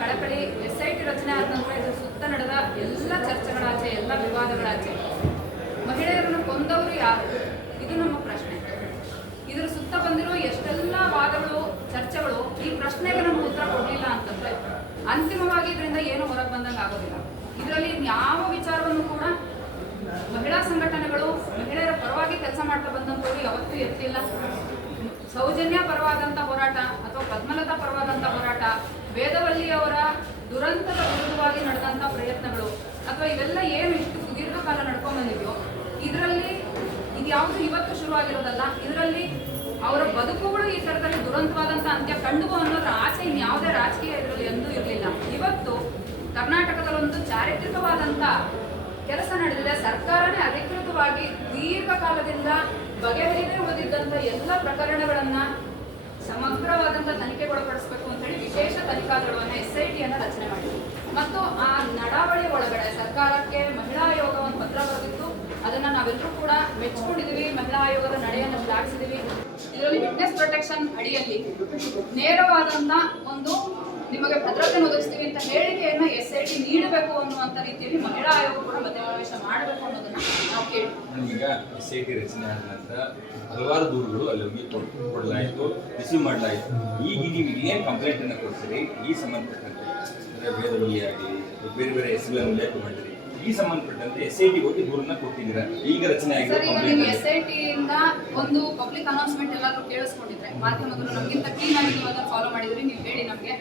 ಕಳಕಳಿ S I T ರಚನೆ ಆದ ನಂತರ ಇದ್ರ ಸುತ್ತ ನಡೆದ ಎಲ್ಲ ಚರ್ಚೆಗಳಾಚೆ, ಎಲ್ಲ ವಿವಾದಗಳಾಚೆ. ಮಹಿಳೆಯರನ್ನು ಕೊಂದವರು ಯಾರು? ಇದು ನಮ್ಮ ಪ್ರಶ್ನೆ. ಇದರ ಸುತ್ತ ಬಂದಿರುವ ಎಷ್ಟೆಲ್ಲ ವಾದಗಳು, ಚರ್ಚೆಗಳು, ಈ ಪ್ರಶ್ನೆಗೆ ನಮ್ಗೆ ಉತ್ತರ ಕೊಡಲಿಲ್ಲ ಅಂತಂದ್ರೆ ಅಂತಿಮವಾಗಿ ಇದರಿಂದ ಏನು ಹೊರಗೆ ಬಂದಂಗೆ ಆಗೋದಿಲ್ಲ. ಇದರಲ್ಲಿ ಯಾವ ವಿಚಾರವನ್ನು ಕೂಡ ಮಹಿಳಾ ಸಂಘಟನೆಗಳು, ಮಹಿಳೆಯರ ಪರವಾಗಿ ಕೆಲಸ ಮಾಡ್ತಾ ಬಂದಂಥವ್ರು ಯಾವತ್ತೂ ಎತ್ತಿಲ್ಲ. ಸೌಜನ್ಯ ಪರವಾದಂಥ ಹೋರಾಟ ಅಥವಾ ಪದ್ಮಲತಾ ಪರವಾದಂಥ ಹೋರಾಟ ವೇದವಲ್ಲಿಯವರ ದುರಂತದ ವಿರುದ್ಧವಾಗಿ ನಡೆದಂಥ ಪ್ರಯತ್ನಗಳು, ಅಥವಾ ಇವೆಲ್ಲ ಏನು ಇಷ್ಟು ಸುದೀರ್ಘಕಾಲ ನಡ್ಕೊಂಡು ಬಂದಿದ್ಯೋ, ಇದರಲ್ಲಿ ಇದ್ಯಾವುದು ಇವತ್ತು ಶುರುವಾಗಿರೋದಲ್ಲ, ಇದರಲ್ಲಿ ಅವರ ಬದುಕುಗಳು ಈ ಥರದಲ್ಲಿ ದುರಂತವಾದಂಥ ಅಂತ್ಯ ಕಂಡು ಅನ್ನೋದ್ರ ಆಸೆ ಇನ್ಯಾವುದೇ ರಾಜಕೀಯ ಇದರಲ್ಲಿ ಎಂದೂ ಇರಲಿಲ್ಲ. ಇವತ್ತು ಕರ್ನಾಟಕದಲ್ಲೊಂದು ಚಾರಿತ್ರಿಕವಾದಂಥ ಕೆಲಸ ನಡೆದಿದೆ. ಸರ್ಕಾರನೇ ಅಧಿಕೃತವಾಗಿ ದೀರ್ಘಕಾಲದಿಂದ ಬಗೆಹರಿದೇ ಹೋದಿದ್ದಂಥ ಎಲ್ಲ ಪ್ರಕರಣಗಳನ್ನ ಸಮಗ್ರವಾದಂಥ ಅಂತ ಹೇಳಿ ವಿಶೇಷ ತನಿಖಾ ದಳವನ್ನ ಎಸ್ ಐ ಟಿಯನ್ನು ರಚನೆ ಮಾಡಿದೆ ಮತ್ತು ಆ ನಡಾವಳಿ ಒಳಗಡೆ ಸರ್ಕಾರಕ್ಕೆ ಮಹಿಳಾ ಆಯೋಗವನ್ನು ಪತ್ರ ಬರೆದಿತ್ತು. ಅದನ್ನ ನಾವೆಲ್ಲರೂ ಕೂಡ ಮೆಚ್ಕೊಂಡಿದೀವಿ. ಮಹಿಳಾ ಆಯೋಗದ ನಡೆಯನ್ನು ಶ್ಲಾಘಿಸಿದೀವಿ. ಇದರಲ್ಲಿ ವಿಟ್ನೆಸ್ ಪ್ರೊಟೆಕ್ಷನ್ ಅಡಿಯಲ್ಲಿ ನೇರವಾದಂತ ಒಂದು ನಿಮಗೆ ಭದ್ರತೆ ಒದಗಿಸ್ತೀವಿ ಅಂತ ಹೇಳಿಕೆಯನ್ನ ಎಸ್ ಐ ಟಿ ನೀಡಬೇಕು ಅನ್ನುವಂತ ರೀತಿಯಲ್ಲಿ ಮಹಿಳಾ ಆಯೋಗ ಕೂಡ ಮಧ್ಯಪ್ರವೇಶ ಮಾಡಬೇಕು ಅನ್ನೋದನ್ನ ನಾವು ಕೇಳಿ ಎಸ್ ಐ ಟಿ ರಚನೆ ಆದ ನಂತರ ಹಲವಾರು ದೂರುಗಳು ಅಲ್ಲಿ ಕೊಡಲಾಯಿತು, ರಿಸೀವ್ ಮಾಡಲಾಯಿತು. ಈಗ ನೀವು ಏನ್ ಕಂಪ್ಲೇಂಟ್ ಅನ್ನ ಕೊಡ್ತೀರಿ? ಈ ಸಂಬಂಧಪಟ್ಟಂತೆ. ಬೇರೆ ಬೇರೆ ಹೆಸರು ಉಲ್ಲೇಖ ಮಾಡಿರಿ ಈ ಸಂಬಂಧಪಟ್ಟಂತೆ ಎಸ್ ಐ ಟಿ ಹೋಗಿ ದೂರನ್ನ ಕೊಟ್ಟಿದ್ದೀರಾ? ಈಗ ರಚನೆ ಆಗಿದೆ ಸರ್ ಈಗ ನೀವು ಎಸ್ ಐ ಟಿ ಇಂದ ಒಂದು ಪಬ್ಲಿಕ್ ಅನೌನ್ಸ್ಮೆಂಟ್ ಎಲ್ಲಾದ್ರೂ ಕೇಳಿಸ್ಕೊಂಡಿದ್ರೆ ಮಾಧ್ಯಮಗಳು ನಮಗಿಂತ ಕ್ಲೀನ್ ಆಗಿ ನೀವು ಅದನ್ನ ಫಾಲೋ ಮಾಡಿದ್ರಿ ನೀವು ಹೇಳಿ ನಮಗೆ.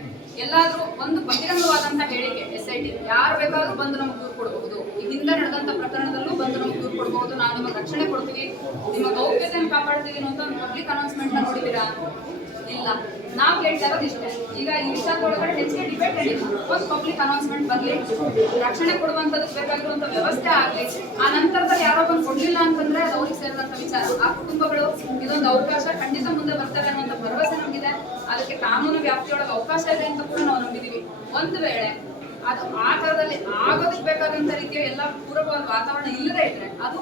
ಎಲ್ಲಾದ್ರೂ ಒಂದು ಬಹಿರಂಗವಾದಂತ ಹೇಳಿಕೆ ಎಸ್ ಐ ಟಿ ಯಾರು ಬೇಕಾದ್ರೂ ಬಂದು ನಮಗೆ ದೂರು ಕೊಡಬಹುದು ಈ ಹಿಂದೆ ನಡೆದಂತ ಪ್ರಕರಣದಲ್ಲೂ ಬಂದು ನಮಗೆ ದೂರು ಕೊಡಬಹುದು ನಾವು ನಿಮಗೆ ರಕ್ಷಣೆ ಕೊಡ್ತೀವಿ ನಿಮ್ಮ ಗೌಪ್ಯತೆಯನ್ನು ಕಾಪಾಡ್ತೀವಿ ಅಂತ ಪಬ್ಲಿಕ್ ಅನೌನ್ಸ್ಮೆಂಟ್ನ ನೋಡಿದೀರಾ ಇಲ್ಲ. ನಾವು ಹೇಳ್ತಾ ಇರೋದು ಇಷ್ಟೇ. ಈಗ ಈ ವಿಷಯದ ಒಳಗಡೆ ಹೆಚ್ಚಿಗೆ ಡಿಬೇಟ್ ಅಲ್ಲಿ ಒಂದು ಪಬ್ಲಿಕ್ ಅನೌನ್ಸ್ಮೆಂಟ್ ಬರಲಿ ರಕ್ಷಣೆ ಕೊಡುವಂಥದ್ದು ಬೇಕಾಗಿರುವಂತ ವ್ಯವಸ್ಥೆ ಆಗಲಿ, ಆ ನಂತರದಲ್ಲಿ ಯಾರೋ ಬಂದು ಕೊಡ್ಲಿಲ್ಲ ಅಂತಂದ್ರೆ ಅದು ಅವ್ರಿಗೆ ಸೇರಿದಂತ ವಿಚಾರ. ಆ ಕುಟುಂಬಗಳು ಇದೊಂದು ಅವಕಾಶ, ಖಂಡಿತ ಮುಂದೆ ಬರ್ತಾರೆ ಅನ್ನುವಂತ ಭರವಸೆ ನಮಗಿದೆ. ಅದಕ್ಕೆ ಕಾನೂನು ವ್ಯಾಪ್ತಿಯೊಳಗೆ ಅವಕಾಶ ಇದೆ ಅಂತ ಕೂಡ ನಾವು ನಂಬಿದೀವಿ. ಒಂದು ವೇಳೆ ಅದು ಆ ತರದಲ್ಲಿ ಆಗೋದಕ್ಕೆ ಬೇಕಾದಂತ ರೀತಿಯ ಎಲ್ಲ ಪೂರಕವಾದ ವಾತಾವರಣ ಇಲ್ಲದೆ ಇದ್ರೆ ಅದು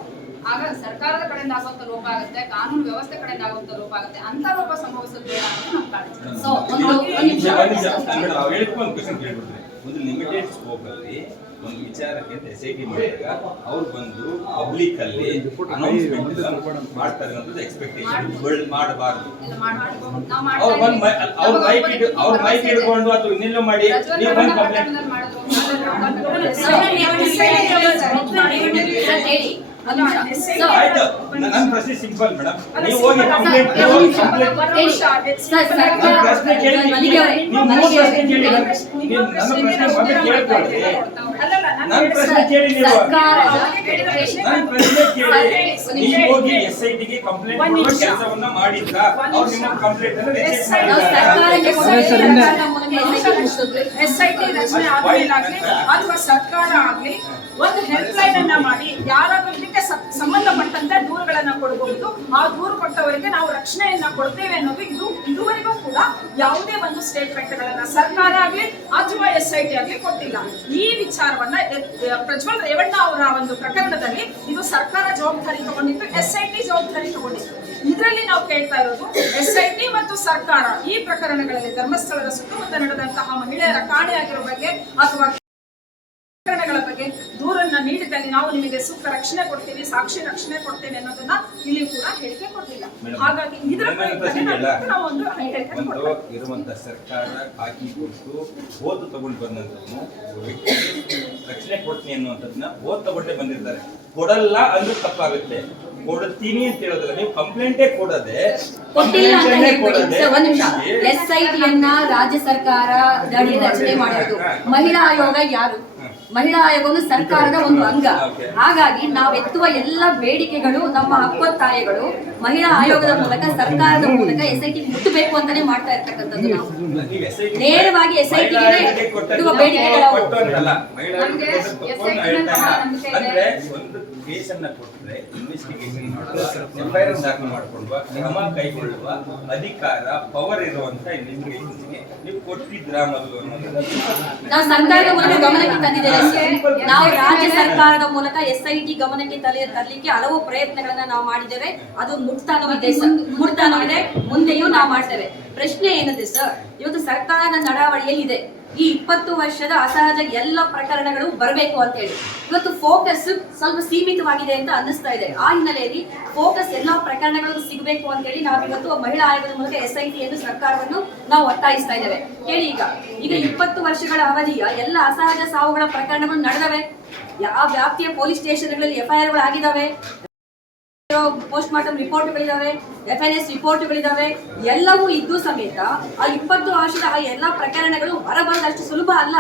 ಆಗ ಸರ್ಕಾರದ ಕಡೆಯಿಂದ ಆಗುವಂತ ಲೋಪ ಆಗುತ್ತೆ ಕಾನೂನು ವ್ಯವಸ್ಥೆ ಕಡೆಯಿಂದ ಆಗುವಂತ ಲೋಪ ಆಗುತ್ತೆ ಅಂತ ಲೋಪ ಸಂಭವಿಸುತ್ತೆ ಅಂತ ನಮ್ಮ ಕಾಳಜಿ ಸೊ ಒಂದು ಒಂದು ಲಿಮಿಟೆಡ್ ಸ್ಕೋಪ್ ಅಲ್ಲಿ ಒಂದು ವಿಚಾರಕ್ಕೆ ಎಸ್ ಐ ಟಿ ಮಾಡಿದಾಗ ಅವ್ರು ಬಂದು ಪಬ್ಲಿಕ್ ಅಲ್ಲಿ ಅನೌನ್ಸ್ಮೆಂಟ್ ಮಾಡ್ತಾರೆ ಅನ್ನೋದು ಎಕ್ಸ್ಪೆಕ್ಟೇಷನ್ ಮಾಡಬಾರ್ದು. ನಾವು ಮಾಡ್ತಾ ಅವ್ರು ಬಂದ್. ಅವ್ರ ಮೈಕ್ ಇಟ್ಟು ಅವ್ರ ಮೈಕ್ ಹಿಡ್ಕೊಂಡು ಅಥವಾ ಇನ್ನೆಲ್ಲ ಮಾಡಿ ನೀವು ಬಂದು ಕಂಪ್ಲೇಂಟ್ ನನ್ನ ಪ್ರಶ್ನೆ ಸಿಂಪಲ್ ಮೇಡಮ್ ನೀವು ಹೋಗಿ ಕಂಪ್ಲೇಂಟ್ ನನ್ನ ಪ್ರಶ್ನೆ ಕೇಳಿ. ನೀವು ಮೂರು ಮಲ್ಲಿಗೆ ಪ್ರಶ್ನೆ ಅವರೇ. ಕೇಳಿ ನೀವು ನನ್ನ ಪ್ರಶ್ನೆ ಮೊದಲು ಕೇಳ್ಕೊಳ್ಳಿ ನನ್ನ ಪ್ರಶ್ನೆ ಕೇಳಿ ನೀವು. ನನ್ನ ಪ್ರಶ್ನೆ ಕೇಳಿ. ನೀವು ಹೋಗಿ ಎಸ್ ಐ ಟಿಗೆ ಕಂಪ್ಲೇಂಟ್ ಕೊಡುವ ಕೆಲಸವನ್ನ ಮಾಡಿದ್ರ ಅವ್ರು ನಿಮ್ಮ ಕಂಪ್ಲೇಂಟ್ ಅನ್ನು ರಿಜೆಕ್ಟ್ ಮಾಡಿದ್ದಾರೆ ಸರ್ಕಾರಕ್ಕೆ ಸರ್ಕಾರದ ಮೂಲಕ SIT ಮುಗಿಸಿದ್ವಿ. ಎಸ್ ಐ ಟಿ ರಚನೆ ಆದ್ಮೇಲಾಗ್ಲಿ ಅಥವಾ ಸರ್ಕಾರ ಆಗ್ಲಿ ಒಂದು ಹೆಲ್ಪ್ ಲೈನ್ ಅನ್ನ ಮಾಡಿ ಯಾರಾದ್ರೂ ಇದಕ್ಕೆ ಸ- ಸಂಬಂಧಪಟ್ಟಂತೆ ದೂರುಗಳನ್ನ ಕೊಡಬಹುದು ಆ ದೂರು ಕೊಟ್ಟವರಿಗೆ ನಾವು ರಕ್ಷಣೆಯನ್ನ ಕೊಡ್ತೇವೆ ಅನ್ನೋದು ಇದು ಇದುವರೆಗೂ ಕೂಡ ಯಾವುದೇ ಒಂದು ಸ್ಟೇಟ್ಮೆಂಟ್ ಗಳನ್ನ ಸರ್ಕಾರ ಆಗ್ಲಿ ಅಥವಾ ಎಸ್ ಐ ಟಿ ಆಗ್ಲಿ ಕೊಟ್ಟಿಲ್ಲ. ಈ ವಿಚಾರವನ್ನ ಪ್ರಜ್ವಲ್ ರೇವಣ್ಣ ಅವರ ಒಂದು ಪ್ರಕರಣದಲ್ಲಿ ಇದು ಸರ್ಕಾರ ಜವಾಬ್ದಾರಿ ತಗೊಂಡಿತ್ತು ಎಸ್ ಐ ಟಿ ಜವಾಬ್ದಾರಿ ತಗೊಂಡಿತ್ತು. ಇದರಲ್ಲಿ ನಾವು ಕೇಳ್ತಾ ಇರೋದು ಎಸ್ ಐ ಟಿ ಮತ್ತು ಸರ್ಕಾರ ಈ ಪ್ರಕರಣಗಳಲ್ಲಿ ಧರ್ಮಸ್ಥಳದ ಸುತ್ತಮುತ್ತ ನಡೆದಂತಹ ಮಹಿಳೆಯರ ಕಾಣೆಯಾಗಿರುವ ಬಗ್ಗೆ ಅಥವಾ ನೀಡಿದಲ್ಲಿ ನಾವು ನಿಮಗೆ ಸೂಕ್ತ ರಕ್ಷಣೆ ಕೊಡ್ತೀವಿ ಸಾಕ್ಷಿ ರಕ್ಷಣೆ ಕೊಡ್ತೇವೆ ಅನ್ನೋದನ್ನ ಇಲ್ಲಿ ಕೂಡ ಹೇಳಿಕೆ ಕೊಟ್ಟಿಲ್ಲ ಹಾಗಾಗಿ ಇದರ ನಾವು ಒಂದು ಇರುವಂತ ಸರ್ಕಾರ ಹಾಕಿ ಕೊಟ್ಟು ಓದು ತಗೊಂಡು ಬಂದಂತವ್ನು ರಕ್ಷಣೆ ಕೊಡ್ತೀನಿ ಅನ್ನುವಂಥದ್ದನ್ನ ಓದ್ ತಗೊಂಡೇ ಬಂದಿರ್ತಾರೆ ಕೊಡಲ್ಲ ಅಂದ್ರೆ ತಪ್ಪಾಗುತ್ತೆ. ಕೊಡ್ತೀನಿ ಅಂತ ಹೇಳೋದಲ್ಲ ನೀವು ಕಂಪ್ಲೇಂಟೇ ಕೊಡದೆ ಕೊಟ್ಟಿಲ್ಲ ಅಂತ ಒಂದ್ ನಿಮಿಷ. ಎಸ್ ಐ ಟಿಯನ್ನ ರಾಜ್ಯ ಸರ್ಕಾರ ರಚನೆ ಮಹಿಳಾ ಆಯೋಗ ಯಾರು? ಮಹಿಳಾ ಆಯೋಗವನ್ನು ಸರ್ಕಾರದ ಒಂದು ಅಂಗ. ಹಾಗಾಗಿ ನಾವು ಎತ್ತುವ ಎಲ್ಲ ಬೇಡಿಕೆಗಳು ನಮ್ಮ ಹಕ್ಕೊತ್ತಾಯಗಳು ಮಹಿಳಾ ಆಯೋಗದ ಮೂಲಕ ಸರ್ಕಾರದ ಮೂಲಕ ಎಸ್ ಐ ಟಿ ಮುಟ್ಟಬೇಕು ಅಂತಾನೆ ಮಾಡ್ತಾ ಇರ್ತಕ್ಕಂಥದ್ದು ನಾವು. ನೇರವಾಗಿ ಎಸ್ಐಟಿ ಬೇಡಿಕೆಗಳು ನಮಗೆ ನಂಬಿಕೆ ಇದೆ. ಕೇಸನ್ನ ಕೊಟ್ಟರೆ ಇನ್ವೆಸ್ಟಿಗೇಷನ್ ಮಾಡುವ ಎಫ್ಐಆರ್ ದಾಖಲು ಮಾಡಿಕೊಳ್ಳುವ, ಕ್ರಮ ಕೈಗೊಳ್ಳುವ ಅಧಿಕಾರ ಪವರ್ ಇರುವಂತ ಇನ್ವೆಸ್ಟಿಗೇಷನ್ಗೆ ನೀವು ಕೊಟ್ಟಿದ್ರಾ ಮೊದಲು ನಾವು ಸರ್ಕಾರದ ಮೂಲಕ ಗಮನಕ್ಕೆ ತಂದಿದ್ದೇವೆ ನಾವು ರಾಜ್ಯ ಸರ್ಕಾರದ ಮೂಲಕ ಎಸ್ ಐ ಟಿ ಗಮನಕ್ಕೆ ತಲೆ ತರಲಿಕ್ಕೆ ಹಲವು ಪ್ರಯತ್ನಗಳನ್ನ ನಾವು ಮಾಡಿದ್ದೇವೆ. ಅದು ಮುಟ್ತಾನೂ ಇದೆ ಮುಂದೆಯೂ ನಾವು ಮಾಡ್ತೇವೆ. ಪ್ರಶ್ನೆ ಏನಿದೆ ಸರ್, ಇವತ್ತು ಸರ್ಕಾರದ ನಡಾವಳಿಯಲ್ಲಿ ಇದೆ ಈ ಇಪ್ಪತ್ತು ವರ್ಷದ ಅಸಹಜ ಎಲ್ಲ ಪ್ರಕರಣಗಳು ಬರಬೇಕು ಅಂತ ಹೇಳಿ. ಇವತ್ತು ಫೋಕಸ್ ಸ್ವಲ್ಪ ಸೀಮಿತವಾಗಿದೆ ಅಂತ ಅನ್ನಿಸ್ತಾ ಇದೆ. ಆ ಹಿನ್ನೆಲೆಯಲ್ಲಿ ಫೋಕಸ್ ಎಲ್ಲ ಪ್ರಕರಣಗಳು ಸಿಗಬೇಕು ಅಂತ ಹೇಳಿ ನಾವು ಇವತ್ತು ಮಹಿಳಾ ಆಯೋಗದ ಮೂಲಕ ಎಸ್ ಐ ಟಿ ಎಂದು ಸರ್ಕಾರವನ್ನು ನಾವು ಒತ್ತಾಯಿಸ್ತಾ ಇದ್ದೇವೆ. ಹೇಳಿ ಈಗ ಈಗ ಇಪ್ಪತ್ತು ವರ್ಷಗಳ ಅವಧಿಯ ಎಲ್ಲ ಅಸಹಜ ಸಾವುಗಳ ಪ್ರಕರಣಗಳು ನಡೆದವೆ. ಯಾವ ವ್ಯಾಪ್ತಿಯ ಪೊಲೀಸ್ ಸ್ಟೇಷನ್ಗಳಲ್ಲಿ ಎಫ್ಐಆರ್ಗಳು ಆಗಿದಾವೆ ಪೋಸ್ಟ್ ಮಾರ್ಟಮ್ ರಿಪೋರ್ಟ್ಗಳಿದ್ದಾವೆ ಎಫ್ ಎನ್ ಎಸ್ ರಿಪೋರ್ಟ್ಗಳಿದಾವೆ ಎಲ್ಲವೂ ಇದ್ದು ಸಮೇತ ಆ ಇಪ್ಪತ್ತು ವರ್ಷದ ಆ ಎಲ್ಲ ಪ್ರಕರಣಗಳು ಹೊರಬರೋದಷ್ಟು ಸುಲಭ ಅಲ್ಲ.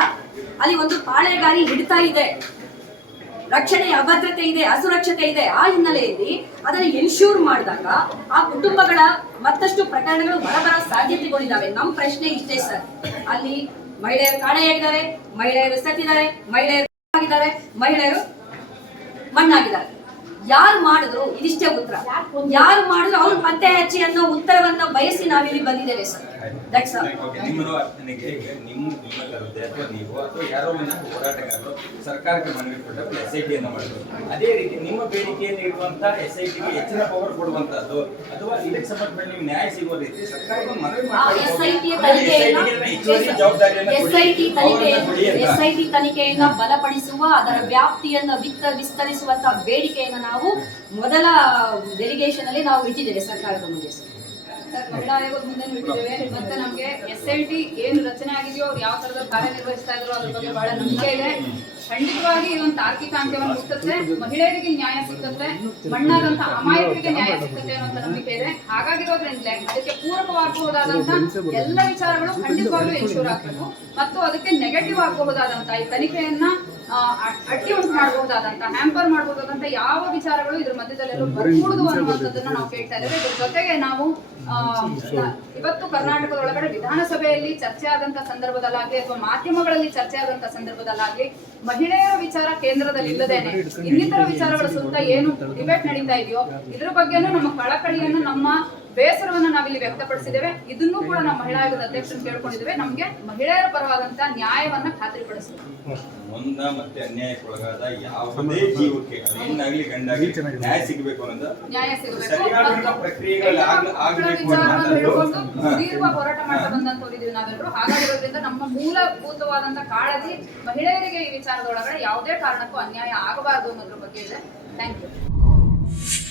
ಅಲ್ಲಿ ಒಂದು ಪಾಳೆಗಾರಿ ಹಿಡಿತಾ ಇದೆ. ರಕ್ಷಣೆ ಅಭದ್ರತೆ ಇದೆ, ಅಸುರಕ್ಷತೆ ಇದೆ. ಆ ಹಿನ್ನೆಲೆಯಲ್ಲಿ ಅದನ್ನು ಎನ್ಶೂರ್ ಮಾಡಿದಾಗ ಆ ಕುಟುಂಬಗಳ ಮತ್ತಷ್ಟು ಪ್ರಕರಣಗಳು ಹೊರಬರೋ ಸಾಧ್ಯತೆಗಳಿದ್ದಾವೆ ನಮ್ಮ ಪ್ರಶ್ನೆ ಇಷ್ಟೇ ಸರ್. ಅಲ್ಲಿ ಮಹಿಳೆಯರು ಕಾಣೆಯಾಗಿದ್ದಾರೆ, ಮಹಿಳೆಯರು ಸತ್ತಿದ್ದಾರೆ, ಮಹಿಳೆಯರು ಆಗಿದ್ದಾರೆ, ಮಹಿಳೆಯರು ಮಣ್ಣಾಗಿದ್ದಾರೆ. ಯಾರು ಮಾಡಿದ್ರು ಇದಿಷ್ಟೇ ಉತ್ತರ. ಯಾರು ಮಾಡಿದ್ರು ಅವ್ರು ಪತ್ತೆ ಹಚ್ಚಿ ಅನ್ನೋ ಉತ್ತರವನ್ನ ಬಯಸಿ ನಾವಿಲ್ಲಿ ಬಂದಿದ್ದೇವೆ sir. S I S S I T ತನಿಖೆಯನ್ನ ಬಲಪಡಿಸುವ ಅದರ ವ್ಯಾಪ್ತಿಯನ್ನ ವಿಸ್ತರಿಸುವಂತ ಬೇಡಿಕೆಯನ್ನ ನಾವು ಮೊದಲ ಡೆಲಿಗೇಷನ್ ಅಲ್ಲಿ ನಾವು ಇಟ್ಟಿದ್ದೇವೆ, ಸರ್ಕಾರದ ಮುಂದೆ. ಮಹಿಳಾ ಆಯೋಗದ ಮುಂದೆ ಇಟ್ಟಿದ್ದೇವೆ. ಮತ್ತೆ ನಮ್ಗೆ ಎಸ್ ಎಲ್ ಟಿ ಏನು ರಚನೆ ಆಗಿದೆಯೋ, ಅವ್ರು ಯಾವ ತರದ ಕಾರ್ಯನಿರ್ವಹಿಸ್ತಾ ಇದ್ರು ಅದ್ರ ಬಗ್ಗೆ ಬಹಳ ನಂಬಿಕೆ ಇದೆ. ಖಂಡಿತವಾಗಿ ಇದೊಂದು ತಾರ್ಕಿಕ ಅಂತ್ಯವನ್ನು ಮುಟ್ಟುತ್ತೆ ಮಹಿಳೆಯರಿಗೆ ನ್ಯಾಯ ಸಿಕ್ಕುತ್ತೆ ಮಣ್ಣಾದಂತ ಅಮಾಯಕರಿಗೆ ನ್ಯಾಯ ಸಿಗುತ್ತೆ ಅನ್ನೋ ನಂಬಿಕೆ ಇದೆ. ಹಾಗಾಗಿರೋದ್ರಿಂದಲೇ ಅದಕ್ಕೆ ಪೂರಕವಾಗಬಹುದಾದಂತ ಎಲ್ಲ ವಿಚಾರಗಳು ಖಂಡಿತವಾಗ್ಲೂ ಇನ್ಶೂರ್ ಆಗ್ಬೇಕು. ಮತ್ತು ಅದಕ್ಕೆ ನೆಗೆಟಿವ್ ಆಗಬಹುದಾದಂತ ಈ ತನಿಖೆಯನ್ನ ಅಡ್ಡಿ ಉಂಟು ಮಾಡಬಹುದಾದಂತ ಹ್ಯಾಂಪರ್ ಮಾಡಬಹುದಾದಂತ ಯಾವ ವಿಚಾರಗಳು ಇದ್ರ ಮಧ್ಯದಲ್ಲೆಲ್ಲೂ ಬರ್ಕೂಡುದು ಅನ್ನುವಂಥದ್ದನ್ನ ನಾವು ಕೇಳ್ತಾ ಇದ್ದೇವೆ. ಇದ್ರ ಜೊತೆಗೆ ನಾವು ಇವತ್ತು ಕರ್ನಾಟಕದ ಒಳಗಡೆ ವಿಧಾನಸಭೆಯಲ್ಲಿ ಚರ್ಚೆ ಆದಂತ ಸಂದರ್ಭದಲ್ಲಾಗ್ಲಿ ಅಥವಾ ಮಾಧ್ಯಮಗಳಲ್ಲಿ ಚರ್ಚೆ ಆದಂತ ಸಂದರ್ಭದಲ್ಲಾಗ್ಲಿ ಮಹಿಳೆಯರ ವಿಚಾರ ಕೇಂದ್ರದಲ್ಲಿ ಇಲ್ಲದೇನೆ ಇನ್ನಿತರ ವಿಚಾರಗಳ ಸುತ್ತ ಏನು ಡಿಬೇಟ್ ನಡೀತಾ ಇದೆಯೋ ಇದ್ರ ಬಗ್ಗೆನೂ ನಮ್ಮ ಕಳಕಳಿಯನ್ನು ನಮ್ಮ ಬೇಸರವನ್ನು ನಾವಿಲ್ಲಿ ವ್ಯಕ್ತಪಡಿಸಿದ್ದೇವೆ. ಇದನ್ನು ಕೂಡ ನಮ್ಮ ಮಹಿಳಾ ಆಯೋಗದ ಅಧ್ಯಕ್ಷರು ಕೇಳ್ಕೊಂಡಿದ್ದೇವೆ. ನಮಗೆ ಮಹಿಳೆಯರ ಪರವಾದಂತ ನ್ಯಾಯವನ್ನ ಖಾತ್ರಿಪಡಿಸಬೇಕು. ಮತ್ತೆ ಅನ್ಯಾಯಕ್ಕೊಳಗಾದ ಯಾವುದೇ ಜೀವಕ್ಕೆ ಹೆಣ್ಣಾಗ್ಲಿ ಗಂಡಾಗ್ಲಿ ನ್ಯಾಯ ಸಿಗಬೇಕು ಅನ್ನೋದು ನ್ಯಾಯ ಸಿಗಬೇಕು. ಸುದೀರ್ಘ ಹೋರಾಟ ಮಾಡ್ತಾ ಬಂದಂತವರಿದ್ದೀವಿ ನಾವೆಲ್ಲರೂ. ಹಾಗಾಗಿರೋದ್ರಿಂದ ನಮ್ಮ ಮೂಲಭೂತವಾದಂತ ಕಾಳಜಿ ಮಹಿಳೆಯರಿಗೆ ಈ ವಿಚಾರದೊಳಗಡೆ ಯಾವುದೇ ಕಾರಣಕ್ಕೂ ಅನ್ಯಾಯ ಆಗಬಾರದು ಅನ್ನೋದ್ರ ಬಗ್ಗೆ ಇದೆ. Thank you